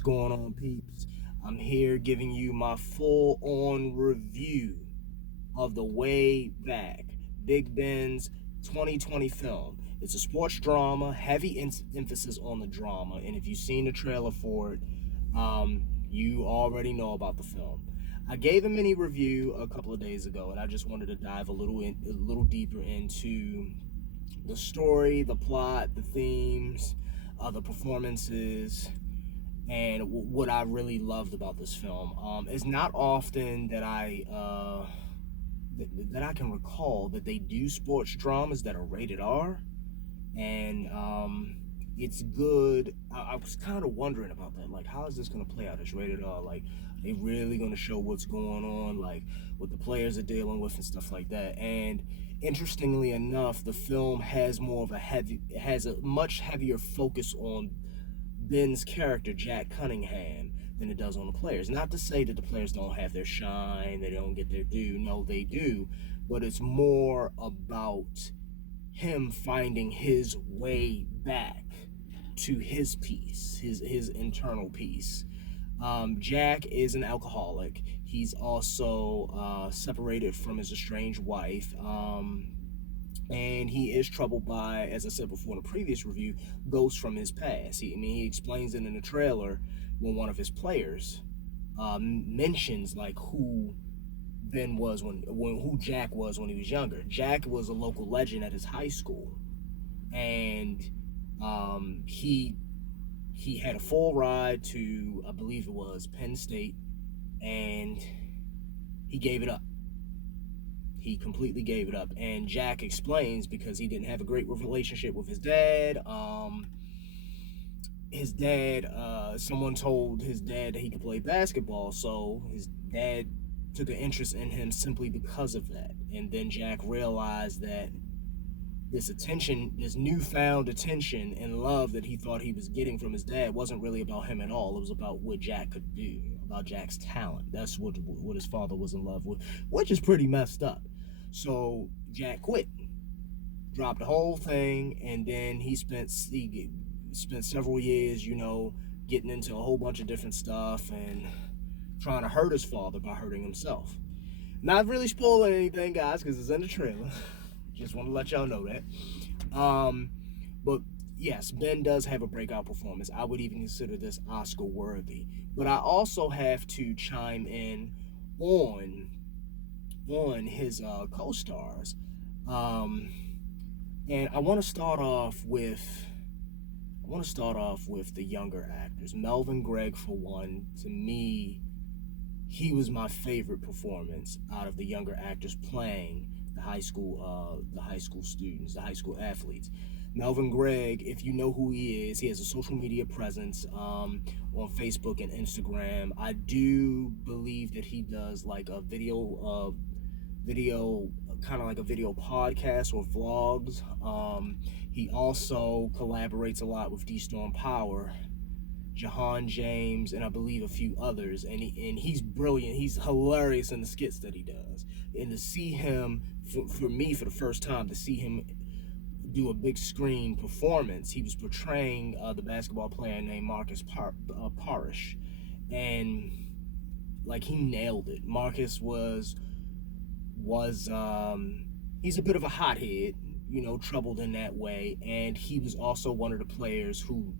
What's going on, peeps? I'm here giving you my full-on review of The Way Back, Big Ben's 2020 film. It's a sports drama, heavy emphasis on the drama, and if you've seen the trailer for it, you already know about the film. I gave a mini review a couple of days ago, and I just wanted to dive a little deeper into the story, the plot, the themes, the performances, and what I really loved about this film. It's not often that I can recall that they do sports dramas that are rated R, and it's good. I was kind of wondering about that. Like, how is this going to play out? It's rated R. Like, they really going to show what's going on, like what the players are dealing with and stuff like that. And interestingly enough, the film has has a much heavier focus on Ben's character, Jack Cunningham, than it does on the players. Not to say that the players don't have their shine, they don't get their due. No, they do. But it's more about him finding his way back to his peace, his internal peace. Jack is an alcoholic. He's also separated from his estranged wife. And he is troubled by, as I said before in a previous review, ghosts from his past. He explains it in the trailer when one of his players mentions like who Ben was who Jack was when he was younger. Jack was a local legend at his high school, and he had a full ride to, I believe it was Penn State, and he gave it up. He completely gave it up. And Jack explains because he didn't have a great relationship with his dad. Someone told his dad that he could play basketball, so his dad took an interest in him simply because of that. And then Jack realized that this newfound attention and love that he thought he was getting from his dad wasn't really about him at all. It was about what Jack could do, about Jack's talent. That's what his father was in love with, which is pretty messed up. So Jack quit, dropped the whole thing, and then he spent several years, getting into a whole bunch of different stuff and trying to hurt his father by hurting himself. Not really spoiling anything, guys, because it's in the trailer. Just want to let y'all know that. But yes, Ben does have a breakout performance. I would even consider this Oscar worthy. But I also have to chime in on his co-stars. And I want to start off with the younger actors. Melvin Greg, for one. To me, he was my favorite performance out of the younger actors playing the high school students, the high school athletes. Melvin Greg, if you know who he is, he has a social media presence on Facebook and Instagram. I do believe that he does like a video kind of like a video podcast or vlogs. He also collaborates a lot with D-Storm Power, Jahan James, and I believe a few others. And he's brilliant. He's hilarious in the skits that he does. And to see him, for me, for the first time, to see him do a big screen performance, he was portraying the basketball player named Marcus Parrish, and like he nailed it. Marcus was he's a bit of a hothead, troubled in that way, and he was also one of the players who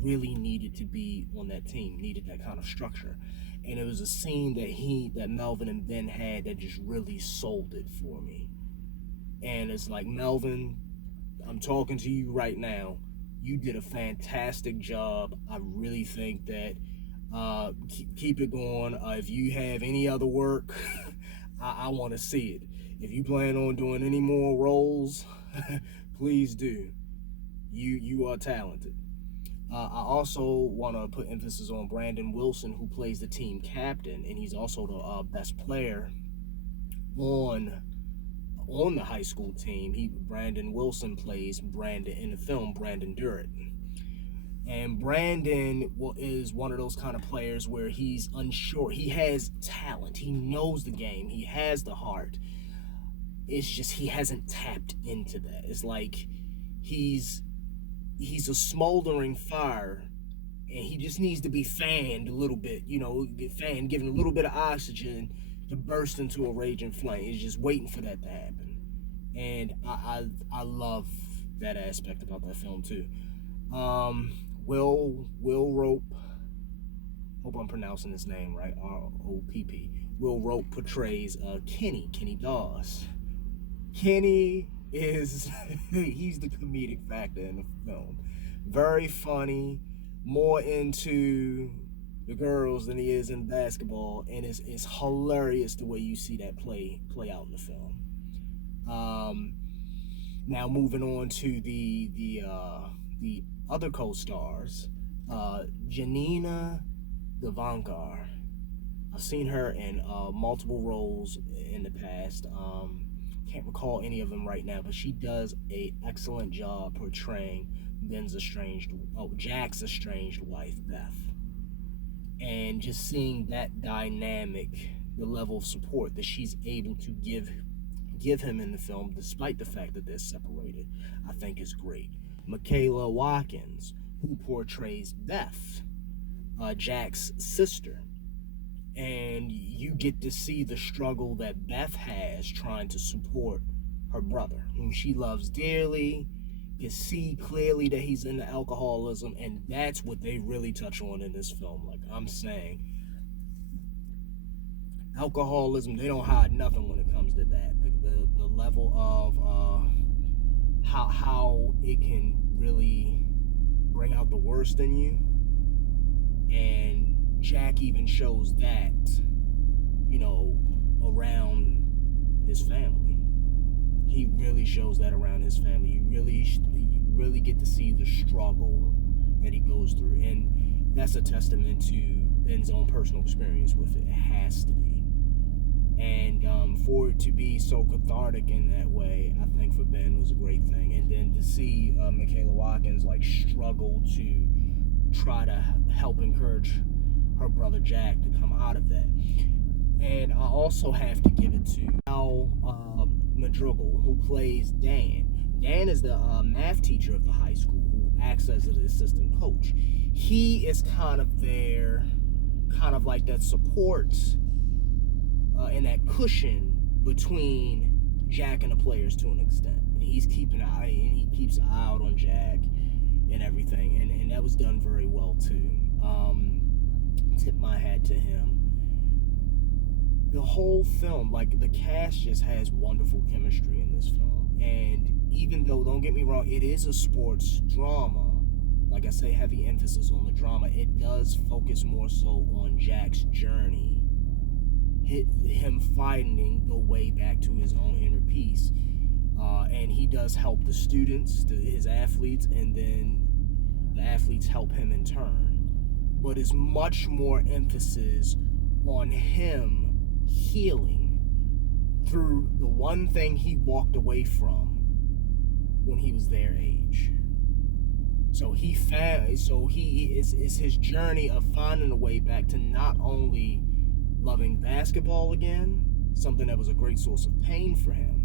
really needed to be on that team, needed that kind of structure. And it was a scene that Melvin and Ben had that just really sold it for me. And it's like, Melvin, I'm talking to you right now. You did a fantastic job. I really think that keep it going. If you have any other work, I want to see it. If you plan on doing any more roles, please do. You are talented. I also want to put emphasis on Brandon Wilson, who plays the team captain, and he's also the best player on the high school team. Brandon Wilson plays Brandon in the film, Brandon Durrett. And Brandon is one of those kind of players where he's unsure. He has talent. He knows the game. He has the heart. It's just he hasn't tapped into that. It's like he's a smoldering fire, and he just needs to be fanned a little bit, get fanned, given a little bit of oxygen to burst into a raging flame. He's just waiting for that to happen, and I love that aspect about that film too. Will Rope, hope I'm pronouncing his name right, R-O-P-P. Will Rope portrays Kenny Dawes. Kenny is he's the comedic factor in the film. Very funny, more into the girls than he is in basketball, and it's hilarious the way you see that play out in the film. Now moving on to the other co-stars, Janina von Kahr. I've seen her in multiple roles in the past. Can't recall any of them right now, but she does an excellent job portraying Jack's estranged wife, Beth. And just seeing that dynamic, the level of support that she's able to give him in the film, despite the fact that they're separated, I think is great. Michaela Watkins, who portrays Beth, Jack's sister. And you get to see the struggle that Beth has trying to support her brother, whom she loves dearly. You see clearly that he's into alcoholism, and that's what they really touch on in this film. Like I'm saying, alcoholism, they don't hide nothing when it comes to that. The level of how it can really bring out the worst in you, and Jack even shows that, around his family. He really shows that around his family. You really get to see the struggle that he goes through, and that's a testament to Ben's own personal experience with it. It has to be. And for it to be so cathartic in that way, I think for Ben was a great thing. And then to see Michaela Watkins struggle to try to help encourage her brother Jack to come out of that. And I also have to give it to Hao Madrigal, who plays Dan. Dan is the math teacher of the high school who acts as an assistant coach. He is kind of there, kind of like that support and that cushion between Jack and the players to an extent. And he's keeping an eye, and he keeps an eye out on Jack and everything, and that was done very well too. Tip my hat to him. The whole film, the cast just has wonderful chemistry in this film. And even though, don't get me wrong, it is a sports drama, like I say, heavy emphasis on the drama, it does focus more so on Jack's journey, him finding the way back to his own inner peace. And he does help the students, his athletes, and then the athletes help him in turn. But it's much more emphasis on him healing through the one thing he walked away from when he was their age. So it's his journey of finding a way back to not only loving basketball again, something that was a great source of pain for him,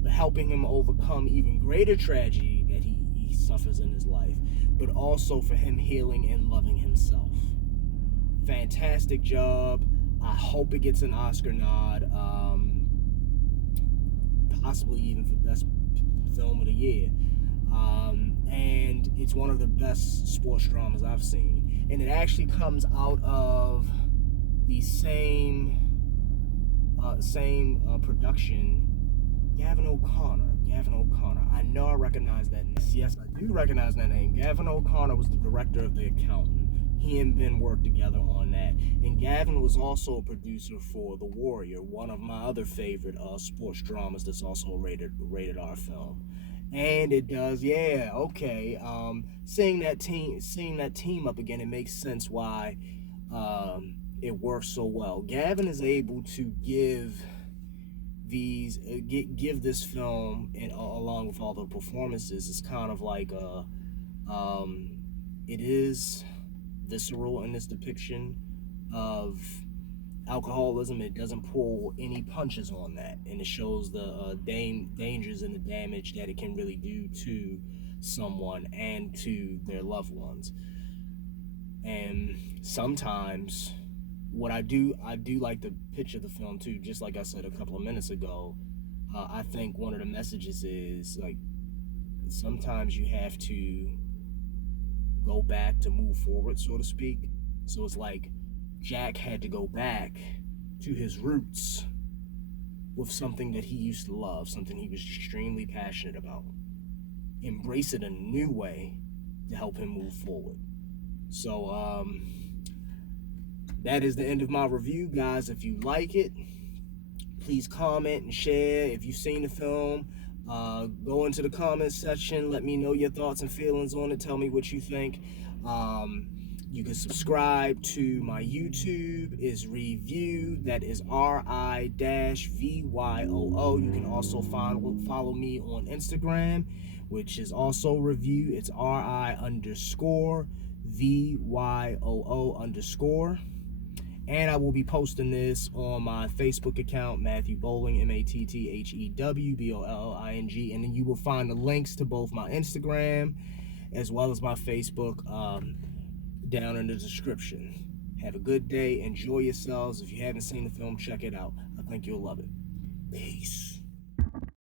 but helping him overcome even greater tragedy that he suffers in his life, but also for him healing and loving himself. Fantastic job. I hope it gets an Oscar nod, possibly even for best film of the year. And it's one of the best sports dramas I've seen. And it actually comes out of the same production, Gavin O'Connor. I know I recognize that name. Yes, I do recognize that name. Gavin O'Connor was the director of The Accountant. He and Ben worked together on that. And Gavin was also a producer for The Warrior, one of my other favorite sports dramas that's also a rated R film. And it does, yeah, okay. Seeing that team up again, it makes sense why it works so well. Gavin is able to give this film, and along with all the performances, it's kind of like it is visceral in this depiction of alcoholism. It doesn't pull any punches on that, and it shows the dangers and the damage that it can really do to someone and to their loved ones. And sometimes what I do like to picture the film too, just like I said a couple of minutes ago. I think one of the messages is like sometimes you have to go back to move forward, so to speak. So it's like Jack had to go back to his roots with something that he used to love, something he was extremely passionate about. Embrace it in a new way to help him move forward. So that is the end of my review, guys. If you like it, please comment and share. If you've seen the film, go into the comments section. Let me know your thoughts and feelings on it. Tell me what you think. You can subscribe to my YouTube. Is Ri-vyoo. That is RI-VYOO. You can also follow me on Instagram, which is also Ri-vyoo. It's RI_VYOO_. And I will be posting this on my Facebook account, Matthew Bowling, MATTHEWBOLLING. And then you will find the links to both my Instagram as well as my Facebook down in the description. Have a good day. Enjoy yourselves. If you haven't seen the film, check it out. I think you'll love it. Peace.